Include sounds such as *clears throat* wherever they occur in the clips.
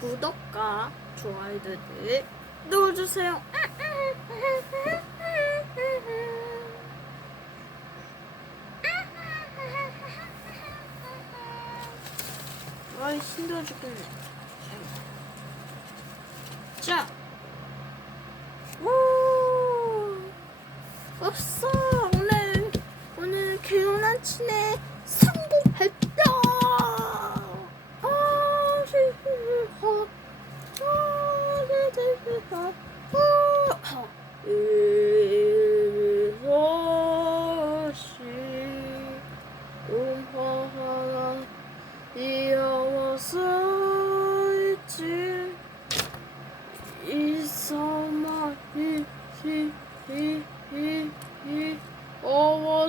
구독과 좋아요를 눌러주세요. 아이 힘들어 죽겠네. 자, 오, 없어 오늘 오늘 개운한 친에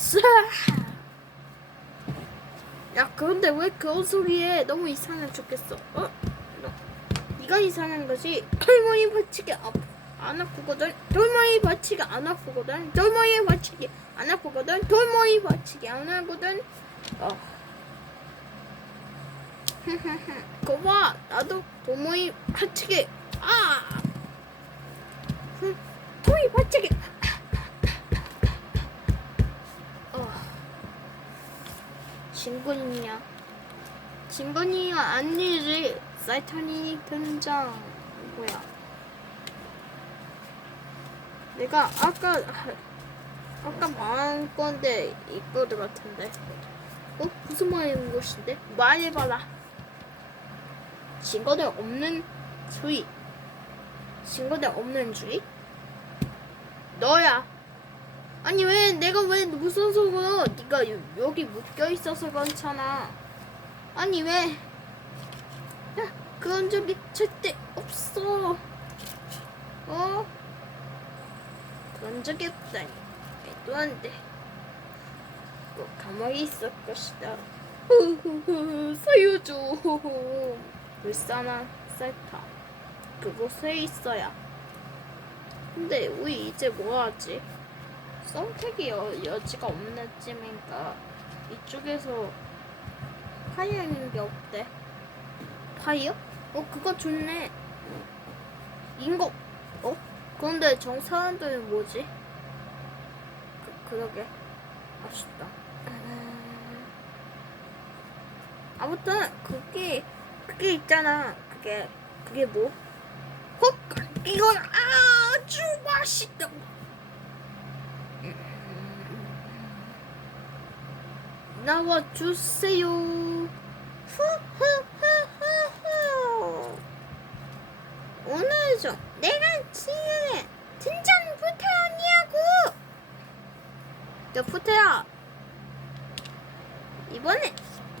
*laughs* 야 그런데 왜 그런 소리에 너무 이상해 죽겠어? 어? 너, 네가 이상한 거지? 돌머리 받치기 아, 안 아프거든? 돌머리 받치기 안 아프거든? 돌머리 받치기 안 아프거든? 돌머리 받치기 안 하거든? 어. *laughs* 거봐 나도 도모이 받치기. 아! 흠, 도이 받치기. 어. 진군이야. 진군이가 아니지 사이타닉 등장. 뭐야 내가 아까 아까 말한 건데 이거들 같은데 어 무슨 말인 것인데 말해봐라 증거들 없는 주의. 증거들 없는 주의? 너야. 아니 왜 내가 왜 무슨 속으로 네가 요- 여기 묶여 있어서 그렇잖아. 아니 왜? 야 그런 적이 절대 없어. 어? 그런 적이 없다니. 말도 안 돼. 꼭 가만히 있을 것이다. 후후후 살려줘. 불쌍한 셀타 그곳에 있어야 근데 우리 이제 뭐하지? 썸택이 여, 여지가 없는 쯤이니까 이쪽에서 파이어 있는 게 없대 파이어? 어 그거 좋네 인거 어? 그런데 정 사람들은 뭐지? 그, 그러게 아쉽다 음, 아무튼 그게 그게 있잖아. 그게 그게 뭐? 헉 이거 아주 맛있다. 나와 주세요. 후후후후후. 좀 내가 지금 등장 부탁이냐고. 저 푸테야. 이번엔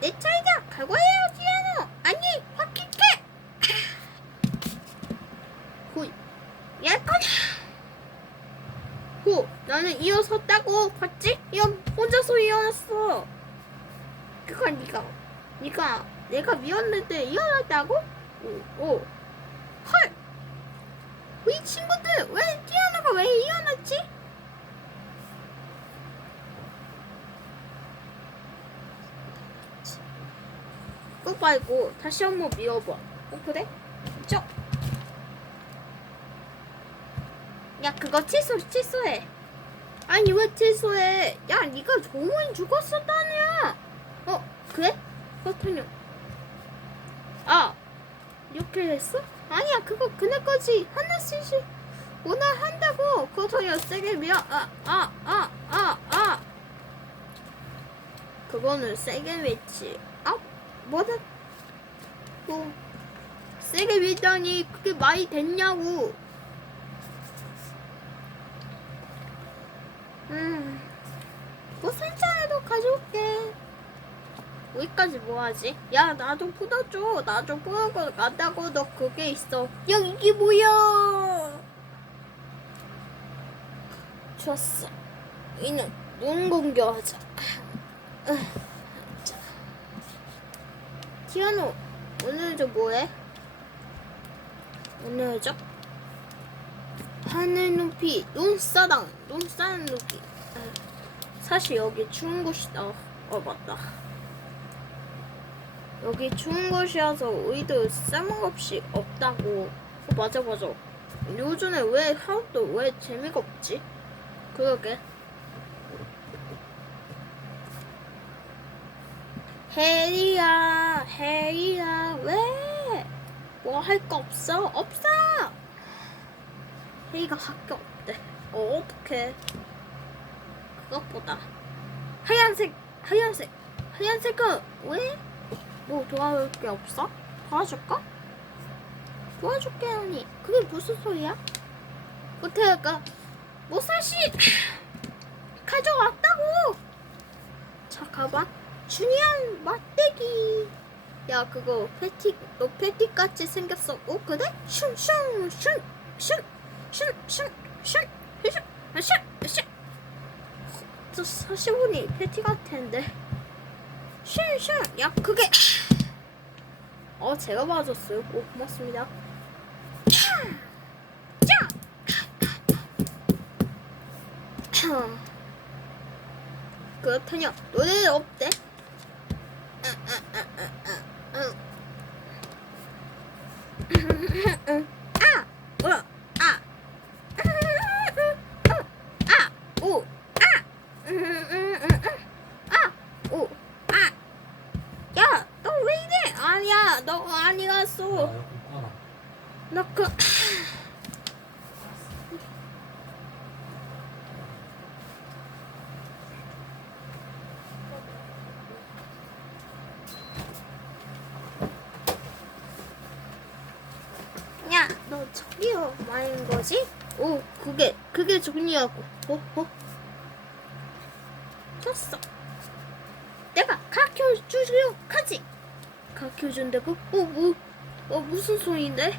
내 차이다 각오해요 지아노 아니 확실해 *laughs* 호호 나는 이어섰다고 봤지? 이어 혼자서 일어났어 그거 니가 니가 내가 미웠는데 일어났다고? 오오 헐 우리 친구들 왜 디아노가 왜 일어났지? 그거 말고 다시 한 번 미워봐. 어 그래? 저. 야 그거 취소 취소해. 아니 왜 취소해? 야 네가 조문 죽었었다냐? 어 그래? 그렇다뇨. 아 이렇게 했어? 아니야 그거 그날 거지 하나씩 오늘 한다고. 그거야 세게 미워 아아 아 아아 그거는 세게 밀지. 아 뭐다? 뭐 세게 밀다니 그게 말이 됐냐고. 음뭐 산차에도 가져올게 여기까지 뭐하지? 야 나 좀 풀어줘. 나 좀 풀어고 간다고. 너 그게 있어. 야 이게 뭐야? 좋았어. 이는 눈 공격하자. 자. 티아노 오늘 저 뭐해? 오늘 저 하늘 높이 눈사당 눈사는 높이. 사실 여기 추운 곳이다. 어 맞다 여기 좋은 곳이어서 우리도 쓸모없이 없다고. 어, 맞아 맞아. 요즘에 왜 하루도 왜 재미가 없지? 그러게. 혜리야, 혜리야, 왜? 뭐 할 거 없어? 없어! 혜리가 학교 없대. 어, 어떡해. 그것보다. 하얀색, 하얀색, 하얀색은 왜? 뭐 도와줄 게 없어? 도와줄까? 도와줄게, 언니. 그게 무슨 소리야? 어떡할까? 모사시 *clears throat* 가져왔다고! 자, 가봐. 주니안 맞대기. 야, 그거 패티, 너 패티 같이 생겼어. 어, 그래? 슝, 슝, 슝, 슝, 슝, 슝, 슝, 슝, 슝, 슝. 저 사실 보니 패티 같은데. 슝, 슝. 야, 그게. 어, 제가 맞았어요. 오, 고맙습니다. 자! 그렇다냐 노래 없대? 아 뭐야 아 아, 오, 아, 아, 오, 아, 야, 너 왜 이래? 아니 야, 너 아니 갔어. 아. 나 그, 야, 너 저기요, 마인 거지? 오, 그게, 그게 좋냐고. 어, 어? 졌어. 내가 가르쳐 주려 하지. 가르쳐준다고? 어, 뭐, 어, 무슨 소리인데?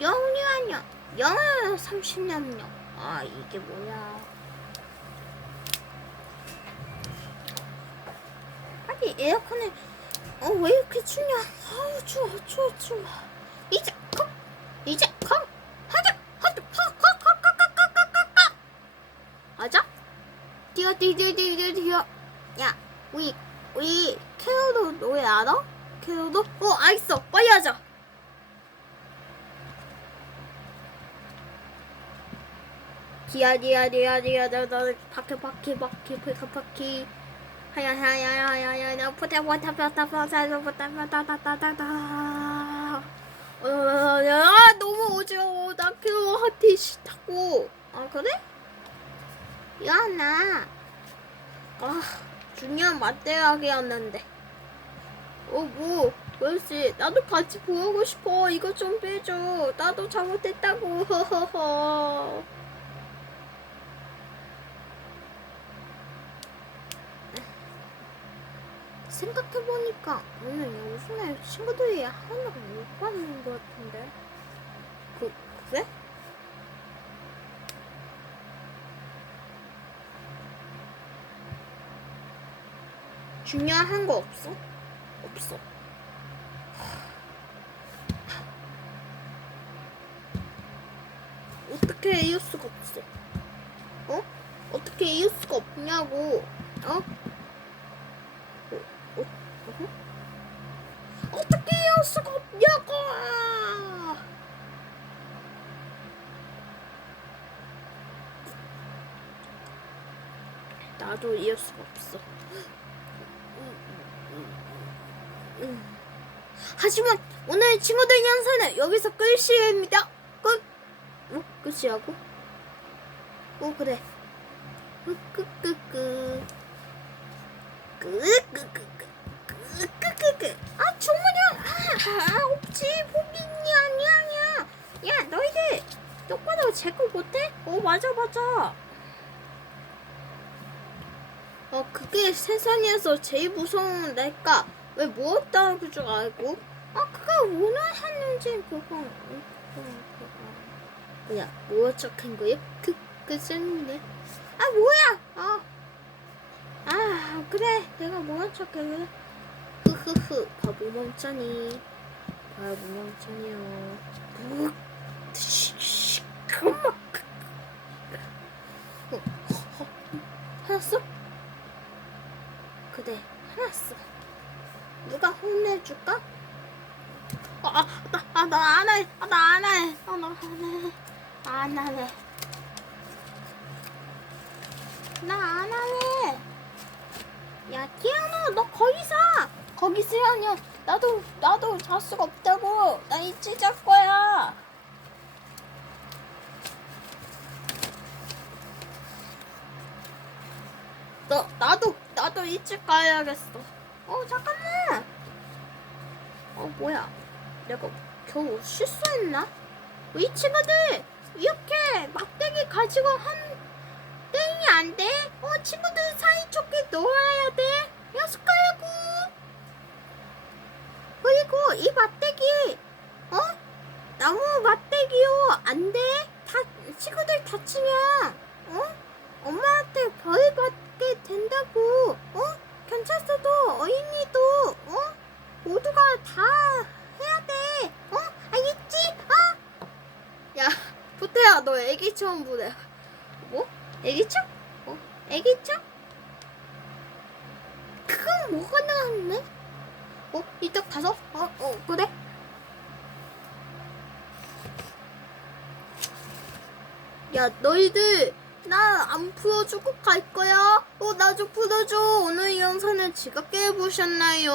영유아냐? 영유 30년요. 아, 이게 뭐야. 아니, 에어컨에, 어, 왜 이렇게 춥냐? 아우, 추워, 추워, 추워. 이제 컴! 이제 컴! 하자! 하자! 파! 컴! 컴! 컴! 컴! 컴! 컴! 컴! 맞아? 뛰어, 뛰어, 뛰어, 뛰어, 뛰어. 야, 우이, 우이. 캐로도 노래 알아? 캐로도? 어, 알겠어. 빨리 하자. 디야 디야 디야 디야 디야 바퀴 바퀴 바퀴 바퀴 바퀴 하야 하야 하야 하야 포타 포타 포타 포타 포타 포타 따따따따 야 너무 어지러워 나 피로 하티 싫다고 아 그래? 야나 아 중요한 맞대학이었는데 어뭐 그렇지 나도 같이 보고 싶어. 이거 좀 빼줘. 나도 잘못했다고. 허허허. 생각해보니까 오늘 요즘에 친구들이 하나가 못 받는 것 같은데. 그, 그래? 중요한 거 없어? 없어 어떻게 이길 수가 없어 어? 어떻게 이길 수가 없냐고 어? 어떻게 할 수가 없냐고! 나도 이해할 수가 없어. 하지만 오늘 친구들 연사는 여기서 끝이입니다. 끝. 어? 끝이라고? 어 그래. 끝끝끝끝. 끝끝끝끝. 끄끄끄 아 정문이야 아, 아 없지 포기니 아니야 아니야 야 너희들 똑바로 제거 못해? 어 맞아 맞아 어 그게 세상에서 제일 무서운 내가 왜 무엇다는 줄 알고 아 그가 오늘 했는지 그거 그거 뭐야 무엇 적힌 거야? 그그 쌤이네 아 뭐야 아 아, 그래. 내가 뭐한 척해. 흐흐흐. 바보 멍청이. 바보 멍청이요. 시, 그만. 어, 어, 화났어? 그래, 화났어. 누가 혼 해줄까? 어, 아, 나, 아, 나안 해. 아, 나 안 해. 아, 나 안 해. 안 할래. 나안 할래. 야, 티아노, 너 거기 사. 거기 쓰라뇨. 나도, 나도 잘 수가 없다고. 나 이제 잘 거야. 너, 나도, 나도 일찍 가야겠어. 어, 잠깐만. 어, 뭐야. 내가 겨우 실수했나? 이 친구들, 이렇게 막대기 가지고 한 땡이 안 돼? 어, 친구들 사이좋게 놀아야 돼. 약속하라고. 그리고 이 막대기, 어? 나무 막대기요. 안 돼. 다, 친구들 다치면, 어? 엄마한테 벌 받게 된다고. 어? 경찰서도 어린이도 어? 모두가 다 해야 돼. 어? 알겠지? 어? 야, 부 태야, 너 애기 처음 보내. 뭐? 애기 쳐? 어? 애기 쳐? 그건 뭐가 나왔네? 어? 이따 가서? 어? 어, 그래? 야, 너희들 나 안 풀어주고 갈 거야? 어, 나 좀 풀어줘. 오늘 영상을 즐겁게 보셨나요?